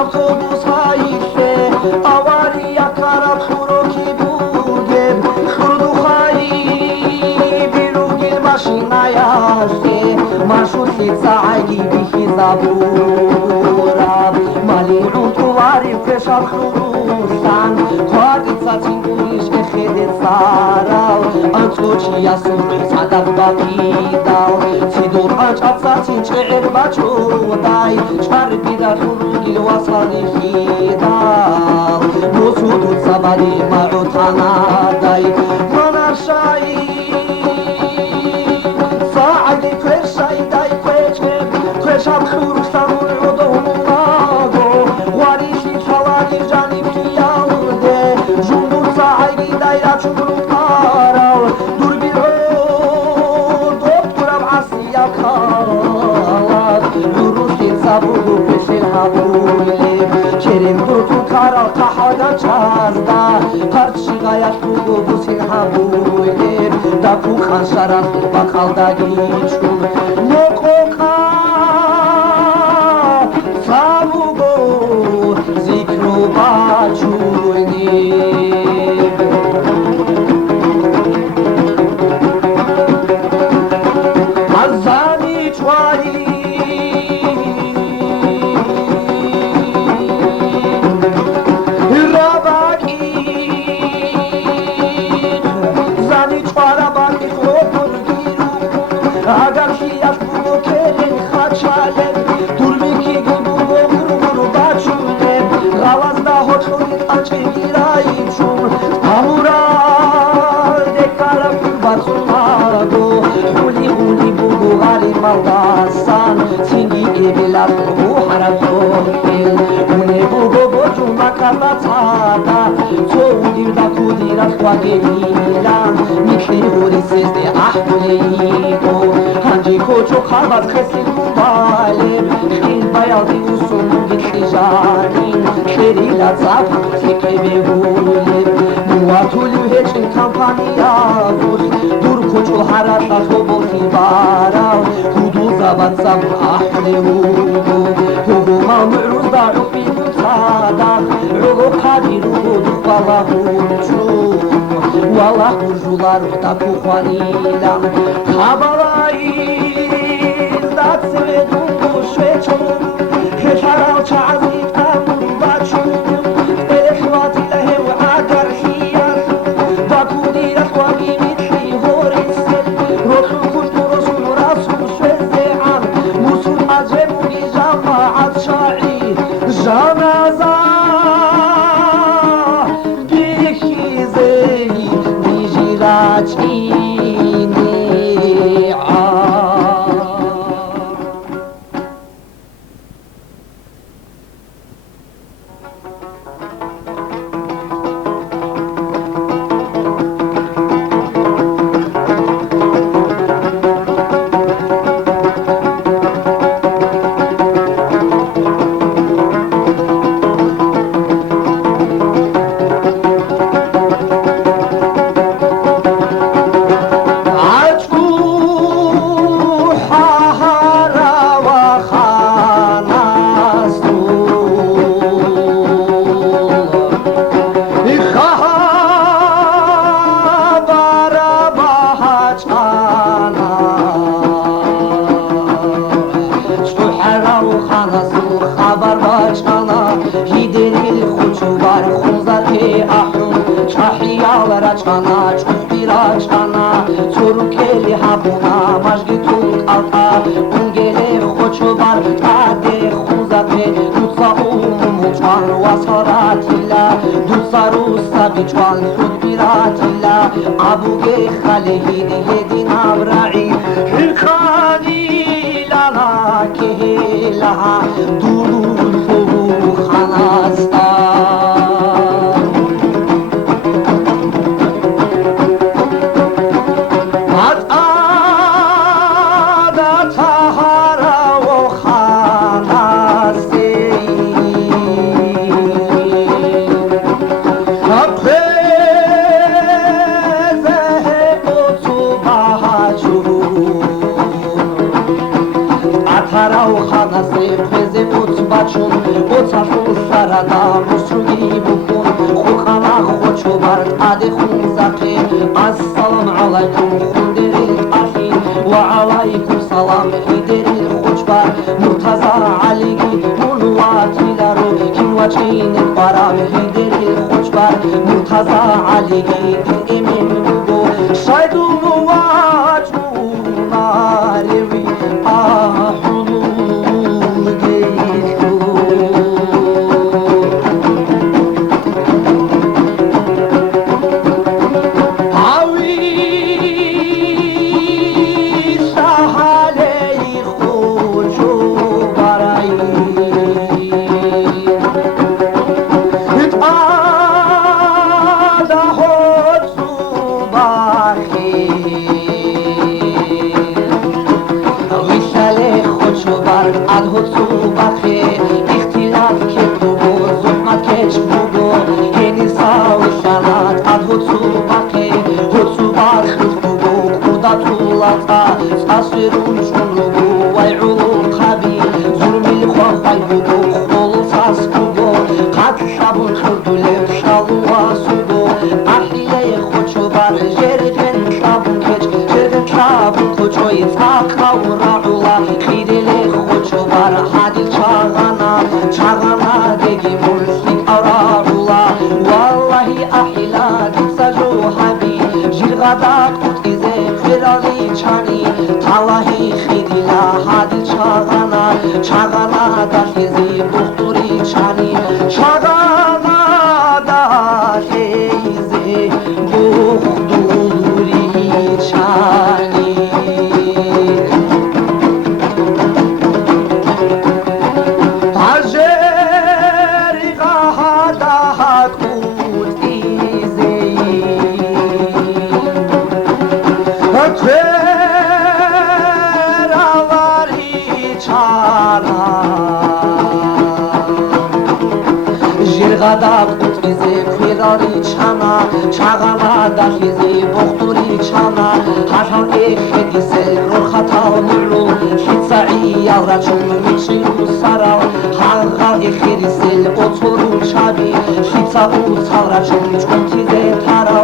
avtobus hayse avariya karab xuroki bugeb xurdu xayi birugil mashina yase marshruti saagi bihi zaburab mali'un tuvari peshab xurusan khwagitsa tingulish ke khedet sarav antochi yasur sadab baqidal tidor anchapsa tincher bachodai charbida khurugil wasali khidal musudut sabali ma'utanadai manashai saadi kweshai dai kweche kweshab khurusam udomunago warishi chawadi janib tiyalde jundur saadi daira chugrukarao durbiro doktoram asiya kalat durusin sabudu peshel habule kerim durtu karal tahada chazda qarchi gayat kugu busin habule daku khan sharat bakaldagi chun mokoka sabugo zikru bachuni azani chwari rabaki zani chwara baki khobur giru agar khiyas bugo kelen khachalen durmiki gubo guru bachune ravazda hochuni anche girai chun amura dekara kurbazunago uli uli bugo ari maldasan singi ebelat bu harato une bugo boju makabatada soudir da kudira khwagela mikli hori sezde ahmuleito hanji kocho khabaz khesi kubale khin bayadi usum gitjanin kherila zap tikebe hule muatulu hechin kampanya dur dur kocho harata khoboti bara kudu zabat zab ahmuleito hugo mamruz da upi mutada rugo kadiru duqalahu chu wallah burjular taku khwanila khabalai dat sevedungu shvechum khesharal chazi tamur bachum ekhwati lehem agar hiyar bakudira khwagi mitli horis rokhu kushturosun rasul shvezean musul ajemuni jama'at sha'i janaza bikizei bijirachine Rachana, Chupi Rachana, Turkeli Habuna, Majgitul Alta, Ungele Khochubar, Ade Khuzate, Dutsa Muchwan, Wasaratilla, Dutsaru Sabichwan, Sudbiratilla, Abuge Khalehidi Hedin Avra'i, Hirkhani Lala Kehelaha, Dulul Fuhu Khanasta. Tarau khana se pheze Oțaful sarada Musrugi bukun Khukana khochobar Ade khunzaqe Assalam alaikum Khunderil ahi Wa alaikum salam Hideril khochbar Murtaza aligi Munwatilaru Kinwachini param Hideril khochbar Murtaza aligi Emin bugo Shaydunu wachuna Revi ahunum geyku Avi sahalei khuchu barai Itada hotsu bahi Ad hotsu bakhe ikhtilaf ke bugo zuhmat kech bugo heni sav shalat ad hotsu bakhe hotsu bakhe bugo qudatulata asirun shulugo vay ulum khabi zulmil khafay bugo khol sas bugo qat sabun khudule shalwa sugo ahlay khochbar jergen sabun kech jergen sabun khochoy taqawra ula khidele Chobar hadil çağana degi mursit avrarula Vallahi ahila diksajo habi Jirgadak utkize khirali çani Talahi khidila hadil çağana dahizi buhturi çani Çağana dahizi buhturi çani Jirgadak utkize khirali çana Çağana dahizi buhturi çana Haşan ekhedise rohatal mulu Hitsa'i yavraçun miçiru saral Hağa ekhedisel otoru çabi Hitsa'u savraçun çkontize taral